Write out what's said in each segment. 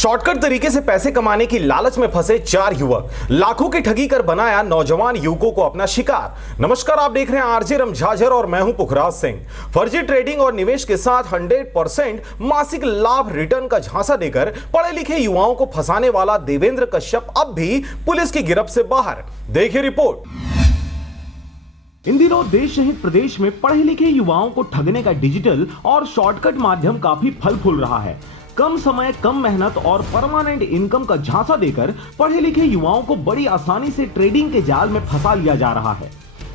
Shortcut तरीके से पैसे कमाने की लालच में फंसे 4 युवक, लाखों की ठगी कर बनाया नौजवान युवकों को अपना शिकार। नमस्कार, आप देख रहे हैं आरजे रमझाझर और मैं हूं पुखराज सिंह। फर्जी ट्रेडिंग और निवेश के साथ 100% मासिक लाभ रिटर्न का झांसा देकर पढ़े लिखे युवाओं को फंसाने वाला देवेंद्र कश्यप अब भी पुलिस की गिरफ्त से बाहर। देखिए रिपोर्ट। इन दिनों देश सहित प्रदेश में पढ़े लिखे युवाओं को ठगने का डिजिटल और शॉर्टकट माध्यम काफी फल फूल रहा है। कम समय, कम मेहनत और परमानेंट इनकम का झांसा देकर पढ़े लिखे युवाओं को बड़ी आसानी से ट्रेडिंग के जाल में फंसा लिया जा रहा है।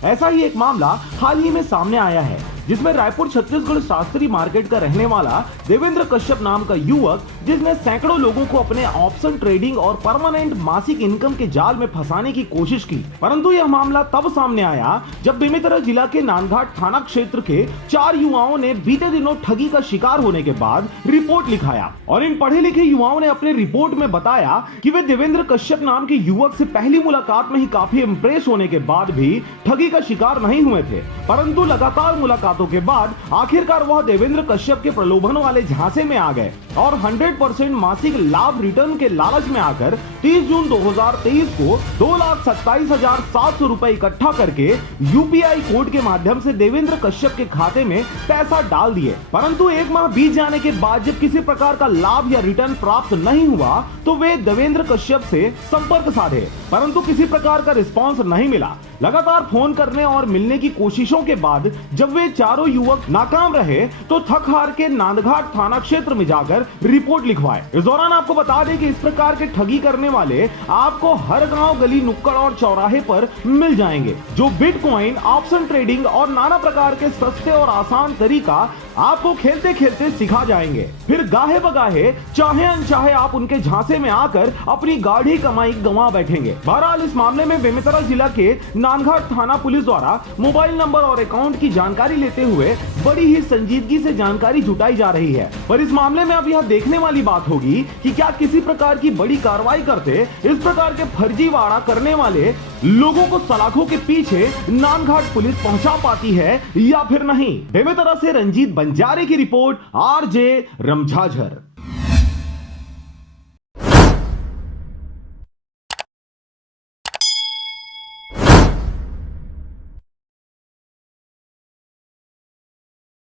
ऐसा ही एक मामला हाल ही में सामने आया है, जिसमें रायपुर छत्तीसगढ़ शास्त्री मार्केट का रहने वाला देवेंद्र कश्यप नाम का युवक, जिसने सैकड़ों लोगों को अपने ऑप्शन ट्रेडिंग और परमानेंट मासिक इनकम के जाल में फंसाने की कोशिश की। परंतु यह मामला तब सामने आया जब बेमेतरा जिला के नांदघाट थाना क्षेत्र के 4 युवाओं ने बीते दिनों ठगी का शिकार होने के बाद रिपोर्ट लिखाया। और इन पढ़े लिखे युवाओं ने अपने रिपोर्ट में बताया कि वे देवेंद्र कश्यप नाम के युवक से पहली मुलाकात में ही काफी इम्प्रेस होने के बाद भी ठगी का शिकार नहीं हुए थे, परंतु लगातार मुलाकातों के बाद आखिरकार वह देवेंद्र कश्यप के प्रलोभन वाले झांसे में आ गए और 100% मासिक लाभ रिटर्न के लालच में आकर 30 जून 2023 को 2,27,700 रुपए इकट्ठा करके यूपीआई कोड के माध्यम से देवेंद्र कश्यप के खाते में पैसा डाल दिए। परंतु एक माह बीत जाने के बाद जब किसी प्रकार का लाभ या रिटर्न प्राप्त नहीं हुआ तो वे देवेंद्र कश्यप से संपर्क साधे, परंतु किसी प्रकार का रिस्पॉन्स नहीं मिला। लगातार फोन करने और मिलने की कोशिशों के बाद जब वे चारों युवक नाकाम रहे तो थक हार के नांदघाट थाना क्षेत्र में जाकर रिपोर्ट लिखवाए। इस दौरान आपको बता दें कि इस प्रकार के ठगी करने वाले आपको हर गांव, गली, नुक्कड़ और चौराहे पर मिल जाएंगे, जो बिटकॉइन, ऑप्शन ट्रेडिंग और नाना प्रकार के सस्ते और आसान तरीका आपको खेलते खेलते सिखा जाएंगे। फिर गाहे बगाहे, चाहे अनचाहे आप उनके झांसे में आकर अपनी गाढ़ी कमाई गंवा बैठेंगे। बहरहाल इस मामले में बेमेतरा जिला के नांदघाट थाना पुलिस द्वारा मोबाइल नंबर और अकाउंट की जानकारी लेते हुए बड़ी ही संजीदगी से जानकारी जुटाई जा रही है। पर इस मामले में अब यह देखने वाली बात होगी कि क्या किसी प्रकार की बड़ी कार्रवाई करते इस प्रकार के फर्जीवाड़ा करने वाले लोगों को सलाखों के पीछे नांदघाट पुलिस पहुंचा पाती है या फिर नहीं। बेमेतरा से रंजीत बंजारे की रिपोर्ट, आरजे रमझाझर।